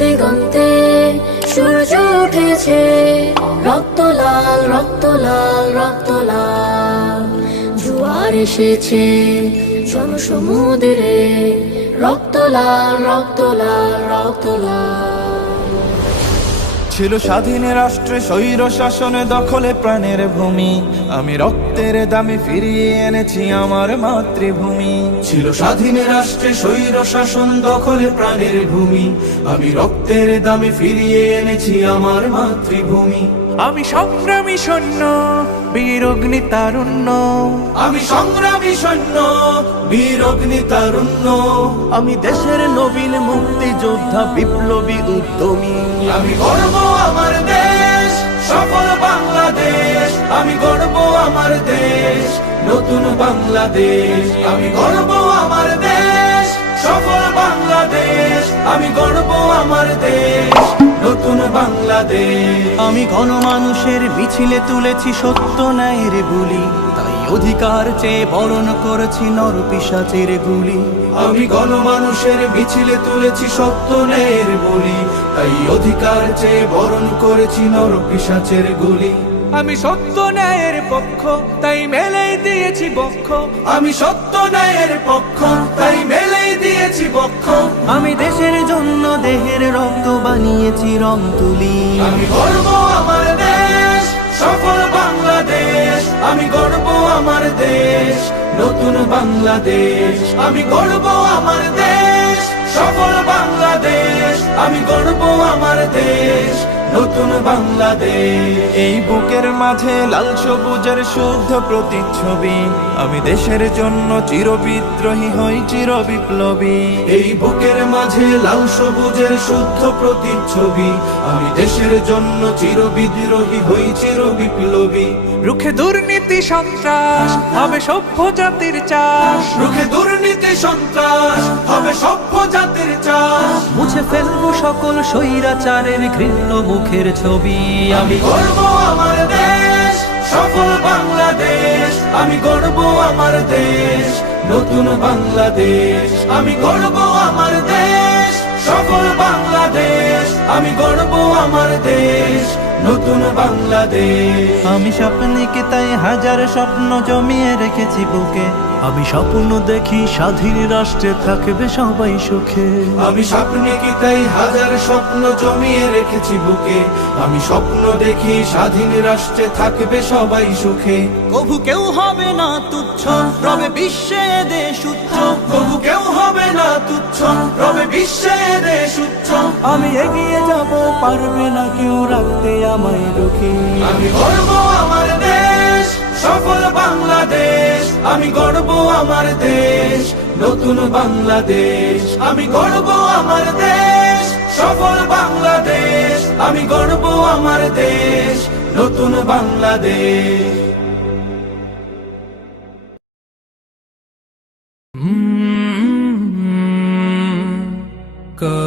দিগন্তে সূর্য উঠেছে, রক্ত লাল রক্ত লাল রক্ত লাল। জোয়ার এসেছে জনসমুদ্রে, রক্ত লাল রক্ত লাল রক্ত লাল। ছিল স্বাধীন রাষ্ট্রে স্বৈর শাসনে দখলে প্রাণের ভূমি, আমি রক্তের দামে ফিরিয়ে এনেছি আমার মাতৃভূমি। ছিল স্বাধীন রাষ্ট্রে স্বৈর শাসন দখলে প্রাণের ভূমি, আমি রক্তের দামে ফিরিয়ে এনেছি আমার মাতৃভূমি। আমি সংগ্রামী সৈন্য, বীর অগ্নি তারুণ্য। আমি সংগ্রামী সৈন্য, বীর অগ্নি তারুণ্য। আমি দেশের নবীন মুক্তিযোদ্ধা, বিপ্লবী উদ্যমী। আমি গর্ব আমার দেশ, সফল বাংলাদেশ। আমি গর্ব আমার দেশ, নতুন বাংলাদেশ। আমি গর্ব আমার দেশ, সফল বাংলাদেশ। আমি গর্ব আমার দেশ, নতুন বাংলাদেশ। আমি গণমানুষের মিছিলে তুলেছি সত্য ন্যায়ের বুলি, তাই অধিকার চেয়ে বরণ করেছি নরপিশাচের গুলি। আমি গণমানুষের মিছিলে তুলেছি সত্য ন্যায়ের বলি, তাই অধিকার চেয়ে বরণ করেছি নরপিশাচের গুলি। আমি সত্য ন্যায়ের পক্ষ, তাই মেলেই দিয়েছি বক্ষ। আমি সত্য ন্যায়ের পক্ষ, তাই মেলেই দিয়েছি বক্ষ। আমি দেশের জন্য দেহের রক্ত বানিয়েছি রং তুলি। আমি গর্ব আমার দেশ, সফল বাংলাদেশ। আমি গর্ব আমার দেশ, নতুন বাংলাদেশ। আমি গর্ব আমার দেশ, সফল বাংলাদেশ। আমি গর্ব আমার দেশ, নতুন বাংলাদেশ। এই বুকের মাঝে লাল সবুজের শুদ্ধ প্রতিচ্ছবি, আমি দেশের জন্য চির বিদ্রোহী হই চির বিপ্লবী। এই বুকের মাঝে লাল সবুজের শুদ্ধ প্রতিচ্ছবি, আমি দেশের জন্য চির বিদ্রোহী হই চির বিপ্লবী। রুখে দুর্নীতি সন্ত্রাস, হবে সভ্য জাতির চাষ। রুখে দুর্নীতি সন্ত্রাস, হবে সভ্য জাতির চাষ। মুছে ফেলবো সকল স্বৈরাচারের ঘৃণ্য মুখের ছবি। আমি গর্ব আমার দেশ, সফল বাংলাদেশ। আমি গর্ব আমার দেশ, নতুন বাংলাদেশ। আমি গর্ব আমার দেশ, সফল বাংলাদেশ। আমি গর্ব আমার দেশ, নতুন বাংলাদেশ। আমি স্বপ্নকে তাই হাজার স্বপ্ন জমিয়ে রেখেছি বুকে। আমি স্বপ্ন দেখি স্বাধীন রাষ্ট্রে থাকবে সবাই সুখে। আমি স্বপ্নে কি তাই হাজার স্বপ্ন জমিয়ে রেখেছি বুকে। আমি স্বপ্ন দেখি স্বাধীন রাষ্ট্রে থাকবে সবাই সুখে। কভু কেউ হবে না তুচ্ছ, রবে বিশ্বে দেশ উচ্চ। তবু কেউ হবে না তুচ্ছ, রবে বিশ্বে দেশ উচ্চ। আমি এগিয়ে যাব, পারবে না কেউ রাখতে আমায় রুখে। আমি গর্ব আমার দেশ, সফল বাংলাদেশ। আমি গর্ব আমার দেশ, নতুন বাংলাদেশ। আমি গর্ব আমার দেশ, সফল বাংলাদেশ। আমি গর্ব আমার দেশ, নতুন বাংলাদেশ। का